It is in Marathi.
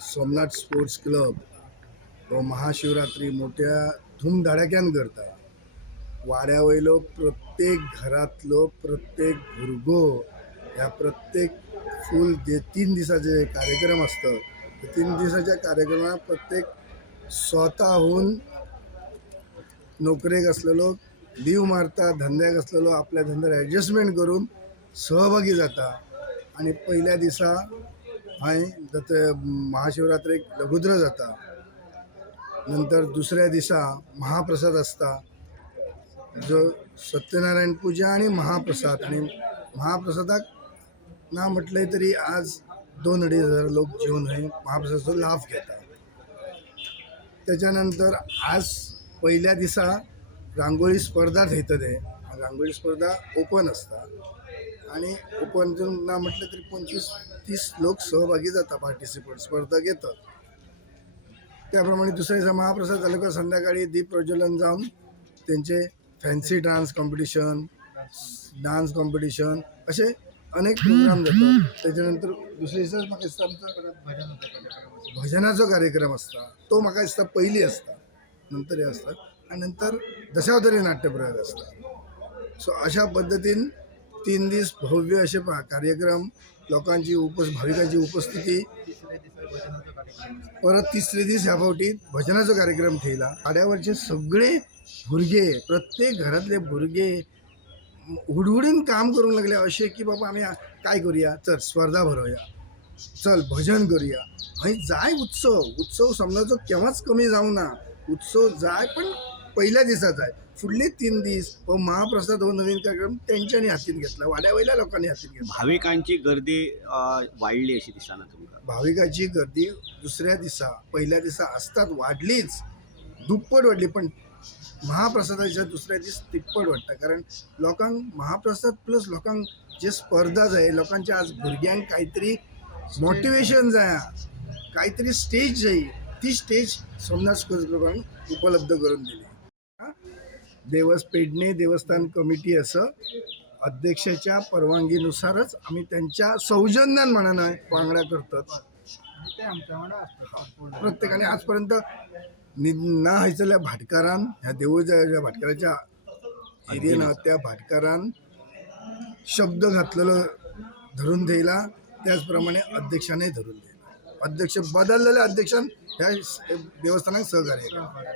सोमनाथ स्पोर्ट्स क्लब हो महाशिवरात्री मोठ्या धूमधडाक्यान करता. वाड्यावयलो प्रत्येक घरातलो प्रत्येक भुरगो ह्या प्रत्येक फूल जे 3 दिसाचे कार्यक्रम असतात ते 3 दिसाच्या कार्यक्रमात प्रत्येक स्वतःहून नोकरेक असलेलो लीव मारता, धंद्याक असलेलो आपल्या धंद्यात ॲडजस्टमेंट करून सहभागी जाता. आणि पहिल्या दिसा महाशिवरात्रेक लघुद्र जाता. नंतर दुसऱ्या दिसा महाप्रसाद असता, जो सत्यनारायण पूजा आणि महाप्रसाद. आणि महाप्रसादाक ना म्हटले तरी आज 2-2.5 हजार लोक जेवून हे महाप्रसादाचो लाभ घेतात. त्याच्यानंतर आज पहिल्या दिसा रांगोळी स्पर्धा थेयतले. रांगोळी स्पर्धा ओपन असता आणि ओपन ना म्हटलं तरी 25-30 लोक सहभागी जातात, पार्टिसिपंट स्पर्धा घेतात. त्याप्रमाणे दुसऱ्या दिवसा महाप्रसाद झालं का संध्याकाळी दीप प्रज्वलन जाऊन त्यांचे fancy dance competition, dance competition असे अनेक प्रोग्राम जातात. त्याच्यानंतर दुसऱ्या दिवसाच म्हाका दिसता आमचा भजनाचो कार्यक्रम असता. तो म्हाका दिसता पहिली असता, नंतर हे असता. आणि नंतर दशावतारी नाट्यप्रयोग असता. सो अशा पद्धतीन 3 दिवस भव्य असे कार्यक्रम, लोकांची भाविकांची उपस्थिती. परत तिसरे दीस ह्या फावटी भजनाचो कार्यक्रम थेयला. वाड्यावरचे सगळे भुरगे, प्रत्येक घरातले भुरगे हुडहुडीन काम करूंक लागले असे की बाबा आम्ही काय करूया, चल स्पर्धा भरूया, चल भजन करूया. आणि जाय उत्सव समजाचो केव्हाच कमी जाऊ ना. उत्सव जाय पण पहिल्या दिसा जाय. फुडले 3 दीस हो महाप्रसाद हो नवीन कार्यक्रम त्यांच्यानी हातीन घेतला, वाड्यावयल्या लोकांनी हातीन घेतला. भाविकांची गर्दी वाढली अशी दिसताना तुमका? भाविकांची गर्दी दुसऱ्या दिसा पहिल्या दिसा असतात वाढलीच, दुप्पट वाढली. पण महाप्रसादाच्या दुसऱ्या दिस तिप्पट वाटतं. कारण लोकांक महाप्रसाद प्लस लोकांक जे स्पर्धा जाय, लोकांच्या आज भुरग्यांक काहीतरी मोटिवेशन जाय, काहीतरी स्टेज जाय, ती स्टेज सोमनाथ स्पोर्ट्स क्लबान उपलब्ध करून दिली. पेडणे देवस्थान कमिटी असं अध्यक्षाच्या परवानगीनुसारच आम्ही त्यांच्या सौजन्यान म्हणून वांगडा करतात. प्रत्येकाने आजपर्यंत ना हायसल्या भाटकारान, ह्या देवळच्या भाटकाराच्या एरियेन त्या भाटकारान शब्द घातलेलो धरून द्यायला, त्याचप्रमाणे अध्यक्षाने धरून द्यायला. अध्यक्ष बदललेल्या अध्यक्षान ह्या देवस्थानाक सहकार्य केलं.